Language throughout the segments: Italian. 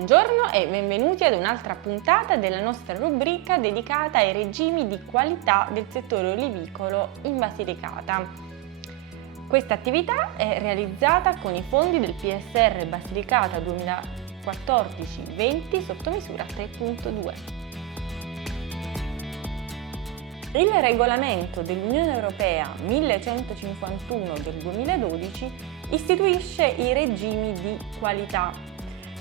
Buongiorno e benvenuti ad un'altra puntata della nostra rubrica dedicata ai regimi di qualità del settore olivicolo in Basilicata. Questa attività è realizzata con i fondi del PSR Basilicata 2014-20 sotto misura 3.2. Il regolamento dell'Unione Europea 1151 del 2012 istituisce i regimi di qualità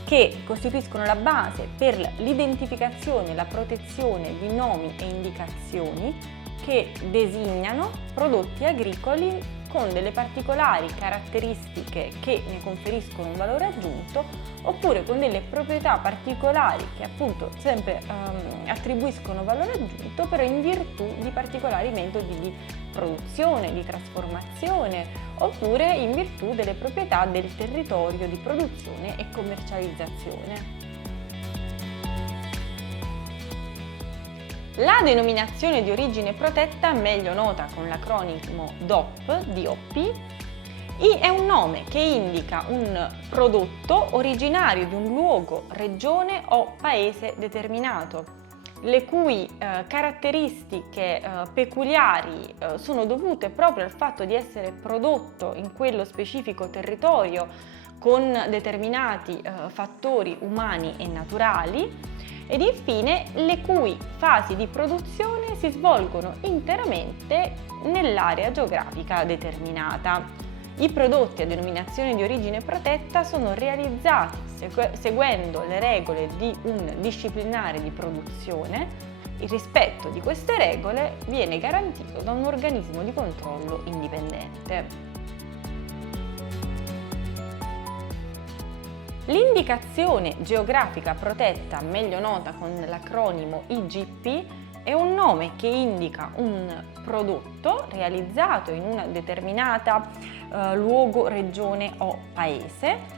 che costituiscono la base per l'identificazione e la protezione di nomi e indicazioni che designano prodotti agricoli con delle particolari caratteristiche che ne conferiscono un valore aggiunto oppure con delle proprietà particolari che appunto sempre attribuiscono valore aggiunto, però in virtù di particolari metodi di produzione, di trasformazione oppure in virtù delle proprietà del territorio di produzione e commercializzazione. La denominazione di origine protetta, meglio nota con l'acronimo DOP, è un nome che indica un prodotto originario di un luogo, regione o paese determinato, le cui caratteristiche peculiari sono dovute proprio al fatto di essere prodotto in quello specifico territorio con determinati fattori umani e naturali, ed infine le cui fasi di produzione si svolgono interamente nell'area geografica determinata. I prodotti a denominazione di origine protetta sono realizzati seguendo le regole di un disciplinare di produzione. Il rispetto di queste regole viene garantito da un organismo di controllo indipendente. L'indicazione geografica protetta, meglio nota con l'acronimo IGP, è un nome che indica un prodotto realizzato in una determinata luogo, regione o paese,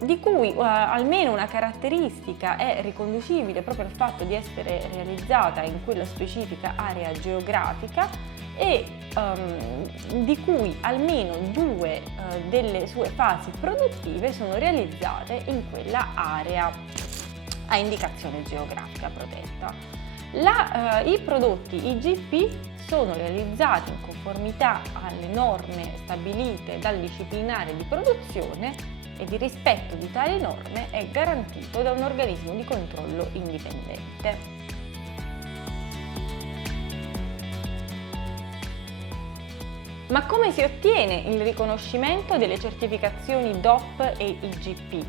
di cui almeno una caratteristica è riconducibile proprio al fatto di essere realizzata in quella specifica area geografica e di cui almeno due delle sue fasi produttive sono realizzate in quella area a indicazione geografica protetta. I prodotti IGP sono realizzati in conformità alle norme stabilite dal disciplinare di produzione ed il rispetto di tali norme è garantito da un organismo di controllo indipendente. Ma come si ottiene il riconoscimento delle certificazioni DOP e IGP?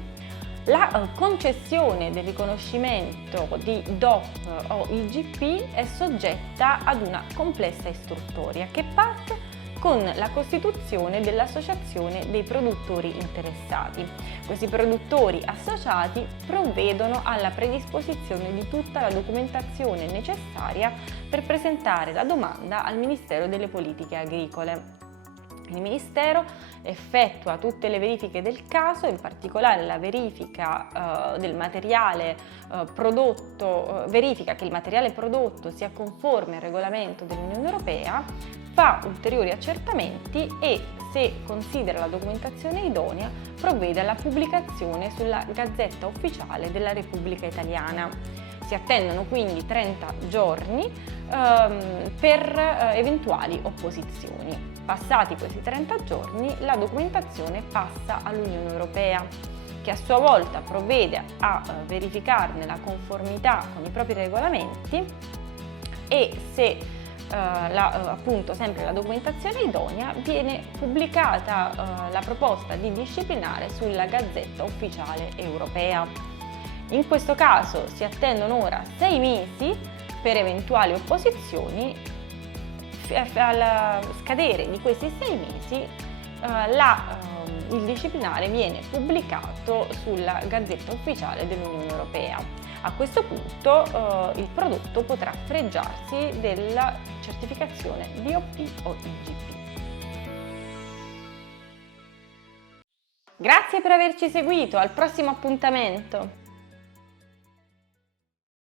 La concessione del riconoscimento di DOP o IGP è soggetta ad una complessa istruttoria che parte con la costituzione dell'associazione dei produttori interessati. Questi produttori associati provvedono alla predisposizione di tutta la documentazione necessaria per presentare la domanda al Ministero delle Politiche Agricole. Il Ministero effettua tutte le verifiche del caso, in particolare la verifica del materiale prodotto, verifica che il materiale prodotto sia conforme al regolamento dell'Unione Europea, fa ulteriori accertamenti e, se considera la documentazione idonea, provvede alla pubblicazione sulla Gazzetta Ufficiale della Repubblica Italiana. Si attendono quindi 30 giorni per eventuali opposizioni. Passati questi 30 giorni, la documentazione passa all'Unione Europea, che a sua volta provvede a verificarne la conformità con i propri regolamenti e, se appunto sempre la documentazione idonea, viene pubblicata la proposta di disciplinare sulla Gazzetta Ufficiale Europea. In questo caso si attendono ora 6 mesi per eventuali opposizioni. Al scadere di questi 6 mesi il disciplinare viene pubblicato sulla Gazzetta Ufficiale dell'Unione Europea. A questo punto il prodotto potrà fregiarsi della certificazione DOP o IGP. Grazie per averci seguito, al prossimo appuntamento!